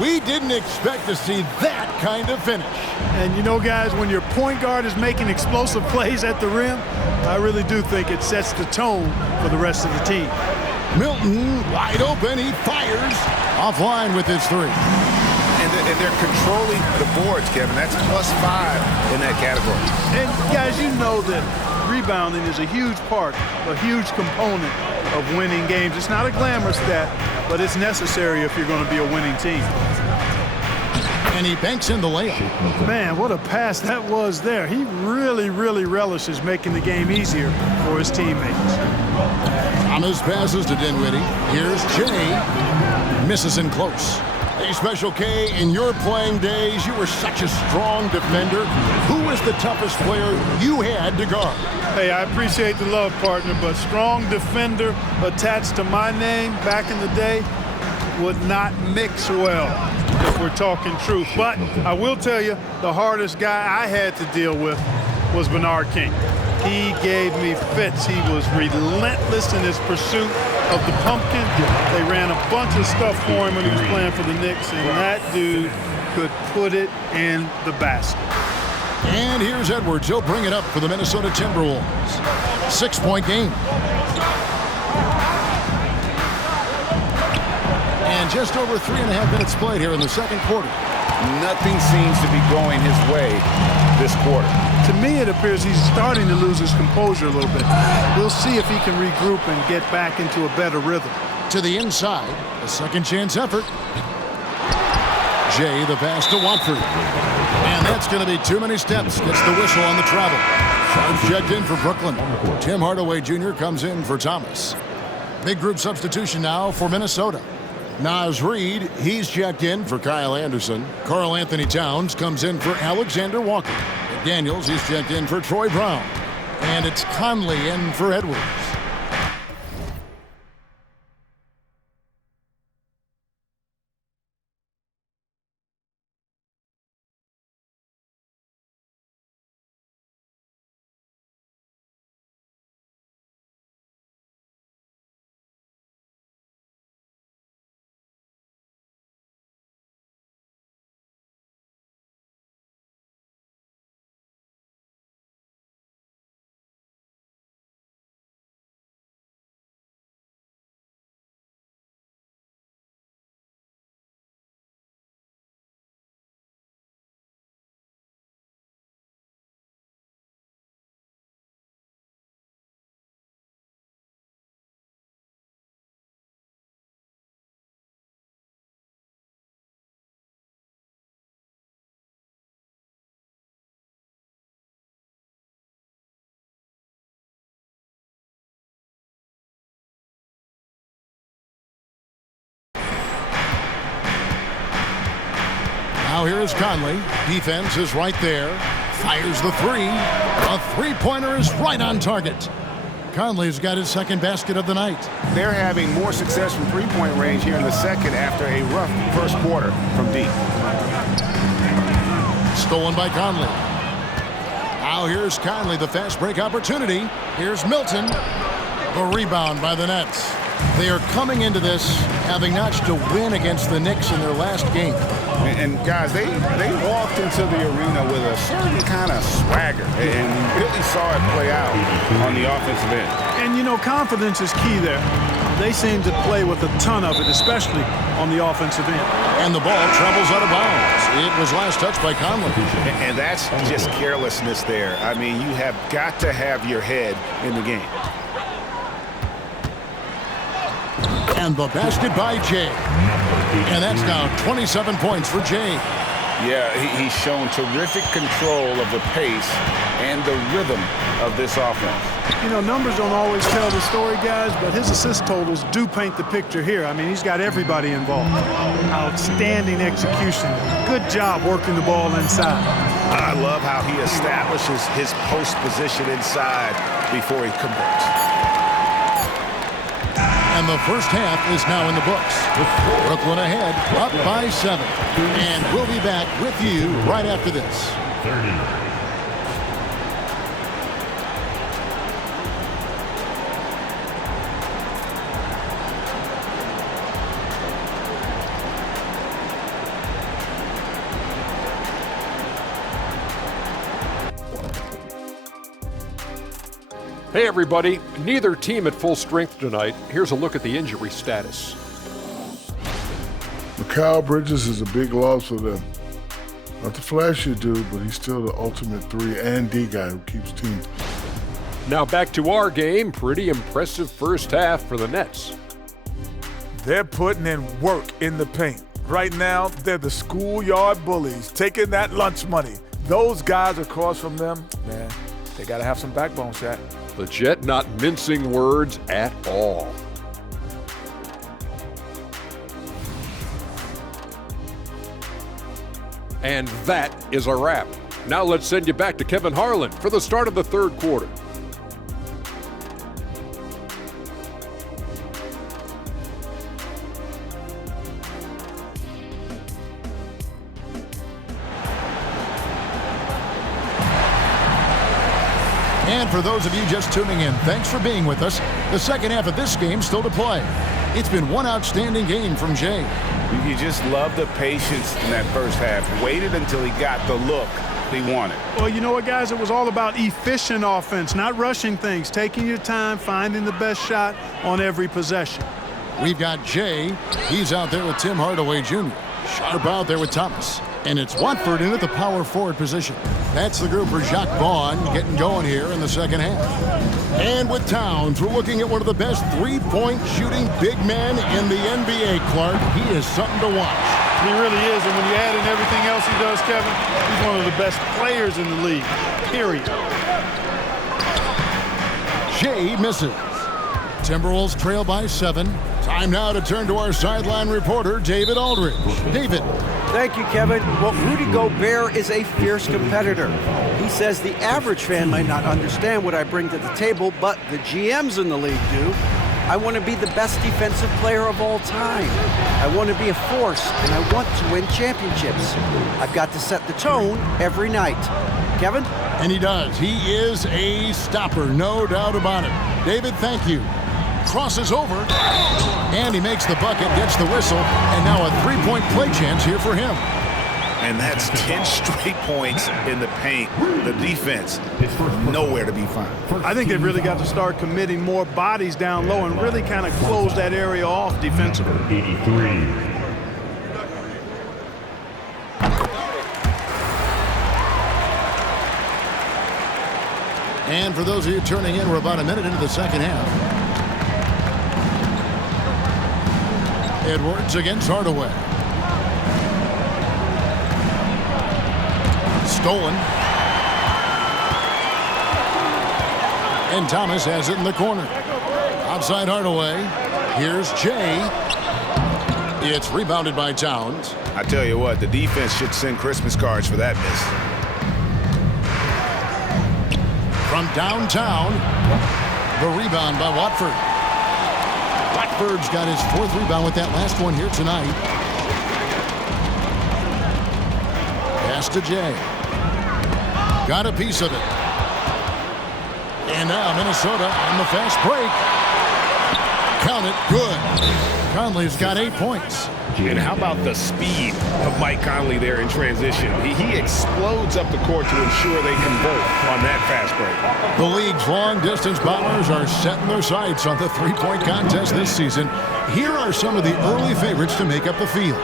We didn't expect to see that kind of finish. And you know, guys, when your point guard is making explosive plays at the rim, I really do think it sets the tone for the rest of the team. Milton wide open. He fires offline with his three. And they're controlling the boards, Kevin. That's +5 in that category. And guys, you know that rebounding is a huge part, a huge component of winning games. It's not a glamour stat, but it's necessary if you're going to be a winning team. And he banks in the layup. Man, what a pass that was there. He really, really relishes making the game easier for his teammates. Thomas passes to Dinwiddie. Here's Jay. Misses in close. Hey, Special K, in your playing days, you were such a strong defender. Who was the toughest player you had to guard? Hey, I appreciate the love, partner, but strong defender attached to my name back in the day would not mix well, if we're talking truth. But I will tell you, the hardest guy I had to deal with was Bernard King. He gave me fits. He was relentless in his pursuit of the pumpkin. They ran a bunch of stuff for him when he was playing for the Knicks, and that dude could put it in the basket. And here's Edwards. He'll bring it up for the Minnesota Timberwolves. 6-point game. And just over 3.5 minutes played here in the second quarter. Nothing seems to be going his way this quarter. To me, it appears he's starting to lose his composure a little bit. We'll see if he can regroup and get back into a better rhythm. To the inside, a second chance effort. Jay, the pass to Watford. And that's going to be too many steps. Gets the whistle on the travel. Sharp checked in for Brooklyn. Tim Hardaway Jr. comes in for Thomas. Big group substitution now for Minnesota. Naz Reid, he's checked in for Kyle Anderson. Karl Anthony Towns comes in for Alexander Walker. Daniels, he's checked in for Troy Brown. And it's Conley in for Edwards. Now here's Conley. Defense is right there. Fires the three. A three-pointer is right on target. Conley's got his second basket of the night. They're having more success from three-point range here in the second after a rough first quarter from deep. Stolen by Conley. Now here's Conley, the fast break opportunity. Here's Milton. The rebound by the Nets. They are coming into this having notched a win against the Knicks in their last game. And guys, they walked into the arena with a certain kind of swagger, and you really saw it play out on the offensive end. And you know, confidence is key there. They seem to play with a ton of it, especially on the offensive end. And the ball travels out of bounds. It was last touched by Conley. And that's just carelessness there. I mean, you have got to have your head in the game. And the basket by Jay. And that's now 27 points for Jay. Yeah, he's shown terrific control of the pace and the rhythm of this offense. You know, numbers don't always tell the story, guys, but his assist totals do paint the picture here. I mean, he's got everybody involved. Outstanding execution. Good job working the ball inside. I love how he establishes his post position inside before he converts. And the first half is now in the books. Brooklyn ahead, up by 7. And we'll be back with you right after this. 30. Hey everybody, neither team at full strength tonight. Here's a look at the injury status. Mikal Bridges is a big loss for them. Not the flashy dude, but he's still the ultimate 3 and D guy who keeps teams. Now back to our game. Pretty impressive first half for the Nets. They're putting in work in the paint. Right now, they're the schoolyard bullies, taking that lunch money. Those guys across from them, man, they got to have some backbone, Shaq. The Jet not mincing words at all. And that is a wrap. Now let's send you back to Kevin Harlan for the start of the third quarter. And for those of you just tuning in, thanks for being with us. The second half of this game still to play. It's been one outstanding game from Jay. You just love the patience in that first half. Waited until he got the look he wanted. Well, you know what, guys? It was all about efficient offense, not rushing things, taking your time, finding the best shot on every possession. We've got Jay. He's out there with Tim Hardaway Jr. Sharp out there with Thomas. And it's Watford in at the power forward position. That's the group for Jacques Vaughn getting going here in the second half. And with Towns, we're looking at one of the best three-point shooting big men in the NBA, Clark. He is something to watch. He really is, and when you add in everything else he does, Kevin, he's one of the best players in the league, period. Jay misses. Timberwolves trail by 7. Time now to turn to our sideline reporter, David Aldridge. David. Thank you, Kevin. Well, Rudy Gobert is a fierce competitor. He says the average fan might not understand what I bring to the table, but the GMs in the league do. I want to be the best defensive player of all time. I want to be a force, and I want to win championships. I've got to set the tone every night. Kevin? And he does. He is a stopper, no doubt about it. David, thank you. Crosses over, and he makes the bucket, gets the whistle, and now a three-point play chance here for him. And that's 10 straight points in the paint. The defense is nowhere to be found. I think they've really got to start committing more bodies down low and really kind of close that area off defensively. 83. And for those of you turning in, we're about a minute into the second half. Edwards against Hardaway. Stolen. And Thomas has it in the corner. Outside Hardaway. Here's Jay. It's rebounded by Towns. I tell you what, the defense should send Christmas cards for that miss. From downtown, the rebound by Watford. Watford's got his 4th rebound with that last one here tonight. Pass to Jay. Got a piece of it. And now Minnesota on the fast break. Count it, good. Conley's got 8 points. And how about the speed of Mike Conley there in transition? He explodes up the court to ensure they convert on that fast break. The league's long-distance bombers are setting their sights on the three-point contest this season. Here are some of the early favorites to make up the field.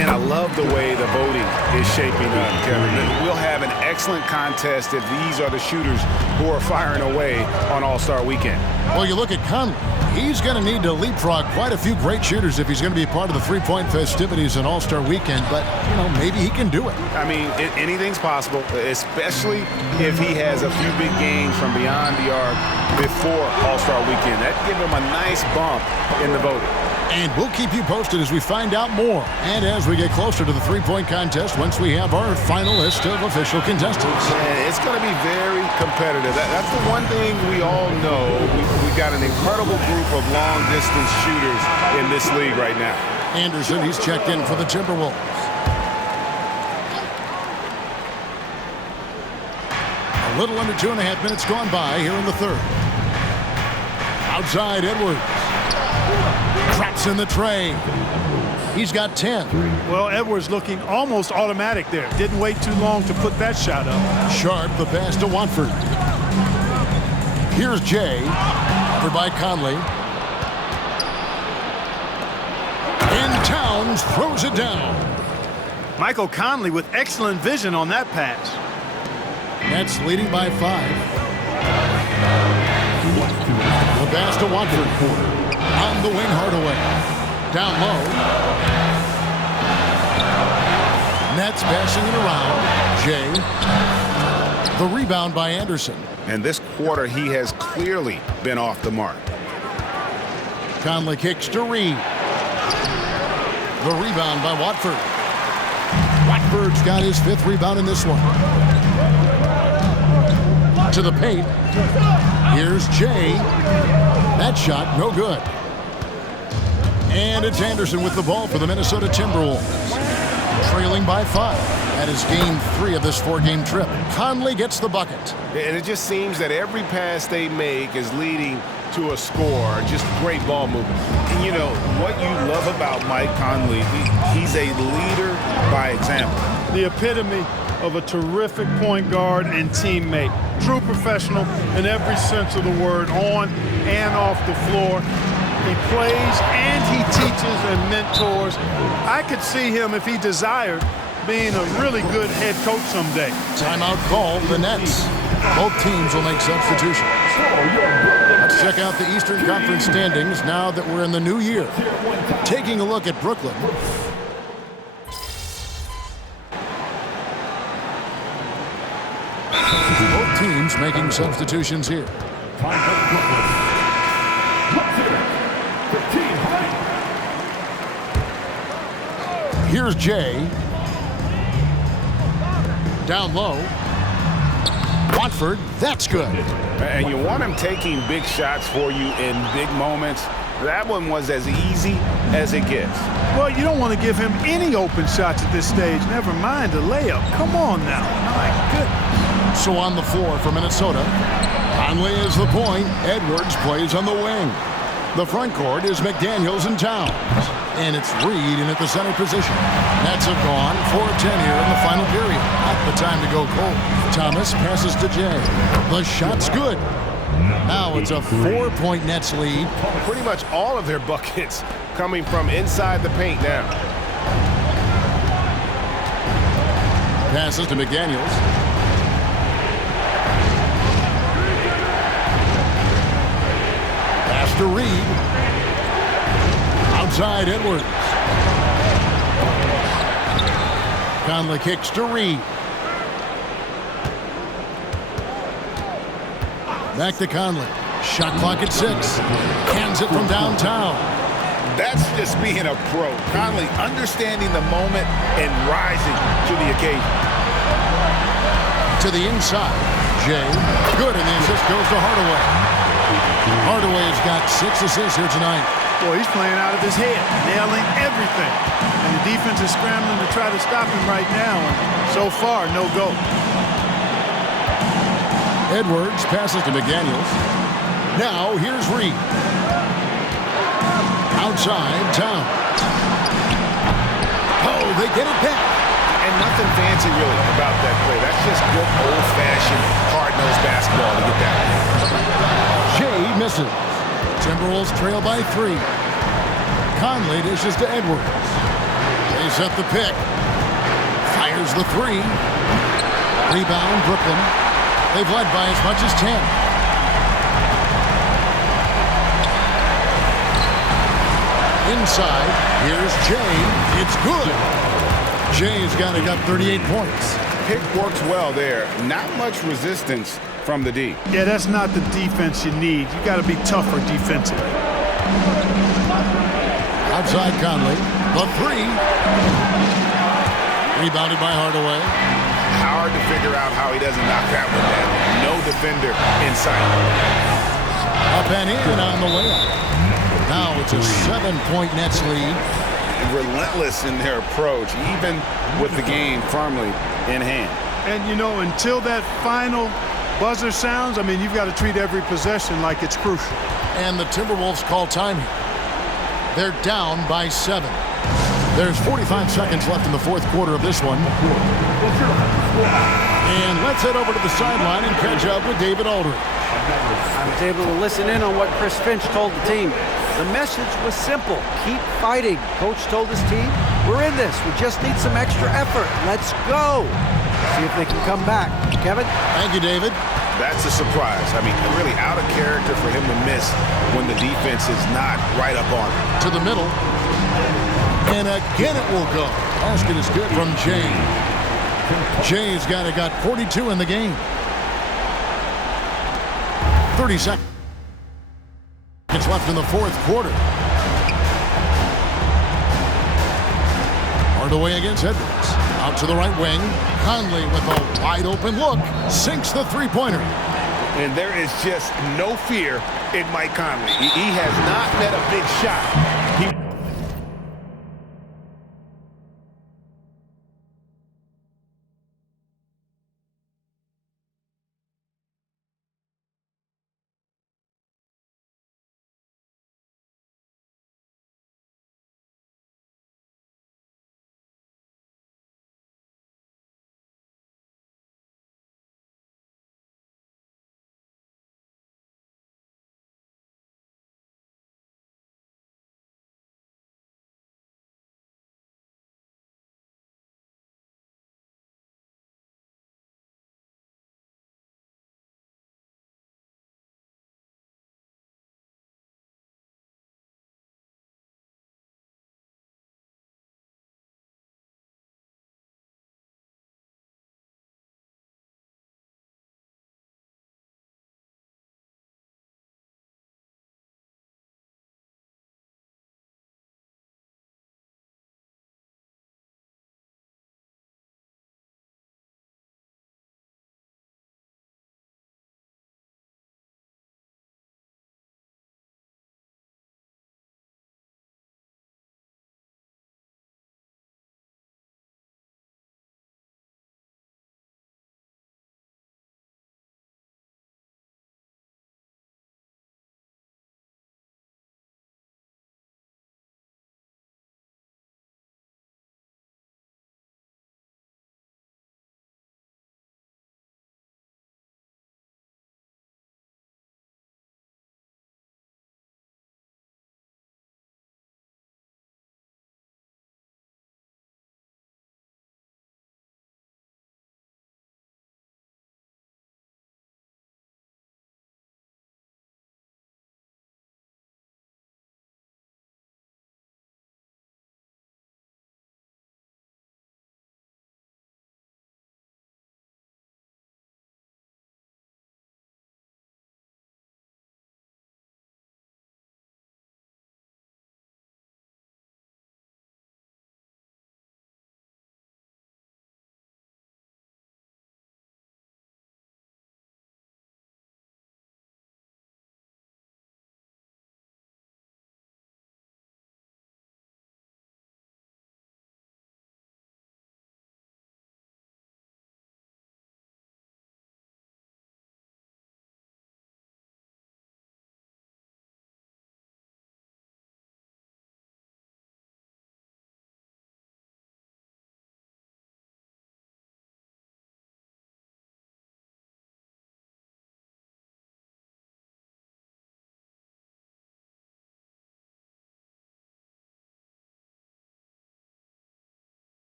And I love the way the voting is shaping up, Kevin. We'll have an excellent contest if these are the shooters who are firing away on All-Star Weekend. Well, you look at Conley. He's going to need to leapfrog quite a few great shooters if he's going to be part of the three-point festivities in All-Star Weekend. But, you know, maybe he can do it. I mean, anything's possible, especially if he has a few big games from beyond the arc before All-Star Weekend. That'd give him a nice bump in the voting. And we'll keep you posted as we find out more and as we get closer to the three-point contest once we have our final list of official contestants. And it's going to be very competitive. That's the one thing we all know. We've got an incredible group of long-distance shooters in this league right now. Anderson, he's checked in for the Timberwolves. A little under 2.5 minutes gone by here in the third. Outside Edwards. Traps in the tray. He's got 10. Well, Edwards looking almost automatic there. Didn't wait too long to put that shot up. Sharp, the pass to Watford. Here's Jay, covered by Conley. And Towns throws it down. Michael Conley with excellent vision on that pass. Nets leading by 5. The pass to Watford. On the wing, Hardaway. Down low. Nets passing it around. Jay. The rebound by Anderson. And this quarter, he has clearly been off the mark. Conley kicks to Reed. The rebound by Watford. Watford's got his 5th rebound in this one. To the paint. Here's Jay. That shot, no good. And it's Anderson with the ball for the Minnesota Timberwolves. Trailing by 5. That is game 3 of this 4-game trip. Conley gets the bucket. And it just seems that every pass they make is leading to a score. Just great ball movement. And you know, what you love about Mike Conley, he's a leader by example. The epitome of a terrific point guard and teammate. True professional in every sense of the word, on and off the floor. He plays and he teaches and mentors. I could see him, if he desired, being a really good head coach someday. Timeout called the Nets. Both teams will make substitutions. Let's check out the Eastern Conference standings now that we're in the new year. Taking a look at Brooklyn. Both teams making substitutions here. Here's Jay. Down low. Watford, that's good. And you want him taking big shots for you in big moments. That one was as easy as it gets. Well, you don't want to give him any open shots at this stage. Never mind a layup. Come on now. My goodness. So on the floor for Minnesota, Conley is the point. Edwards plays on the wing. The front court is McDaniels and Towns. And it's Reed in at the center position. Nets have gone 4-10 here in the final period. Not the time to go cold. Thomas passes to Jay. The shot's good. Now it's a 4-point Nets lead. Pretty much all of their buckets coming from inside the paint now. Passes to McDaniels. Pass to Reed. Outside Edwards. Conley kicks to Reed. Back to Conley. Shot clock at 6. Hands it from downtown. That's just being a pro. Conley understanding the moment and rising to the occasion. To the inside. Jay. Good, and the assist goes to Hardaway. Hardaway's got 6 assists here tonight. Boy, he's playing out of his head, nailing everything. And the defense is scrambling to try to stop him right now. And so far, no go. Edwards passes to McDaniels. Now, here's Reed. Outside, Towns. Oh, they get it back. And nothing fancy really about that play. That's just good old-fashioned hard-nosed basketball to get that. Jay misses. Timberwolves trail by 3. Conley dishes to Edwards. They set the pick. Fires the 3. Rebound, Brooklyn. They've led by as much as 10. Inside, here's Jay. It's good. Jay's got 38 points. Pick works well there. Not much resistance from the D. Yeah, that's not the defense you need. You got to be tougher defensively. Outside Conley. The 3. Rebounded by Hardaway. Hard to figure out how he doesn't knock that one down. No defender in sight. Up and in on the layup. Now it's a 7-point Nets lead. Relentless in their approach, even with the game firmly in hand. And, you know, until that final buzzer sounds, I mean, you've got to treat every possession like it's crucial. And the Timberwolves call time here. They're down by 7. There's 45 seconds left in the fourth quarter of this one. And let's head over to the sideline and catch up with David Aldridge. I was able to listen in on what Chris Finch told the team. The message was simple. Keep fighting. Coach told his team, we're in this. We just need some extra effort. Let's go. See if they can come back. Kevin? Thank you, David. That's a surprise. I mean, really out of character for him to miss when the defense is not right up on him. To the middle. And again it will go. Basket is good from Jay. Jay's got 42 in the game. 30 seconds left in the fourth quarter. Hardaway against Edwards. Out to the right wing. Conley with a wide open look. Sinks the three-pointer. And there is just no fear in Mike Conley. He has not met a big shot.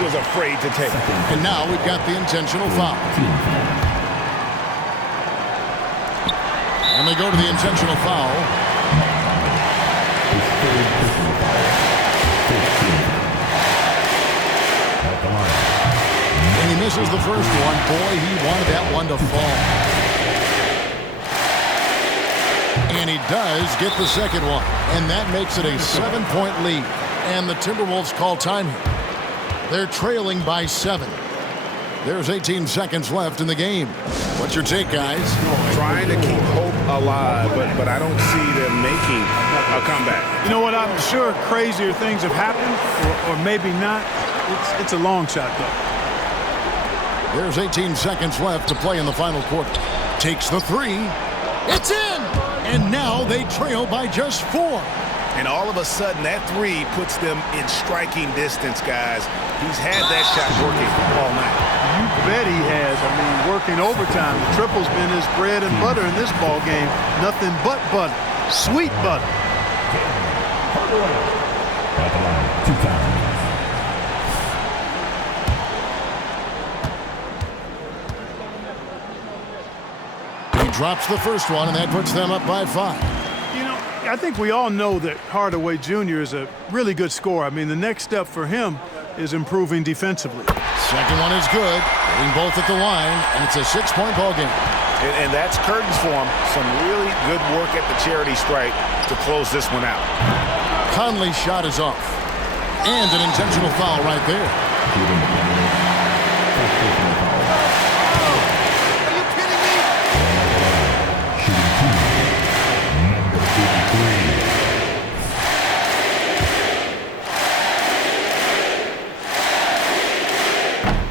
Was afraid to take. And now we've got the intentional foul. And they go to the intentional foul. And he misses the first one. Boy, he wanted that one to fall. And he does get the second one. And that makes it a 7-point lead. And the Timberwolves call time here. They're trailing by 7. There's 18 seconds left in the game. What's your take, guys? Trying to keep hope alive, but I don't see them making a comeback. You know what? I'm sure crazier things have happened, or maybe not. It's a long shot, though. There's 18 seconds left to play in the final quarter. Takes the three. It's in! And now they trail by just 4. And all of a sudden, that three puts them in striking distance, guys. He's had that shot working all night. You bet he has. I mean, working overtime. The triple's been his bread and butter in this ball game. Nothing but butter. Sweet butter. He drops the first one, and that puts them up by 5. You know, I think we all know that Hardaway Jr. is a really good scorer. I mean, the next step for him is improving defensively. Second one is good. Hitting both at the line, and it's a 6-point ball game. And that's curtains for him. Some really good work at the charity stripe to close this one out. Conley's shot is off. And an intentional foul right there. Are you kidding me?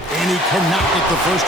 And he cannot get the first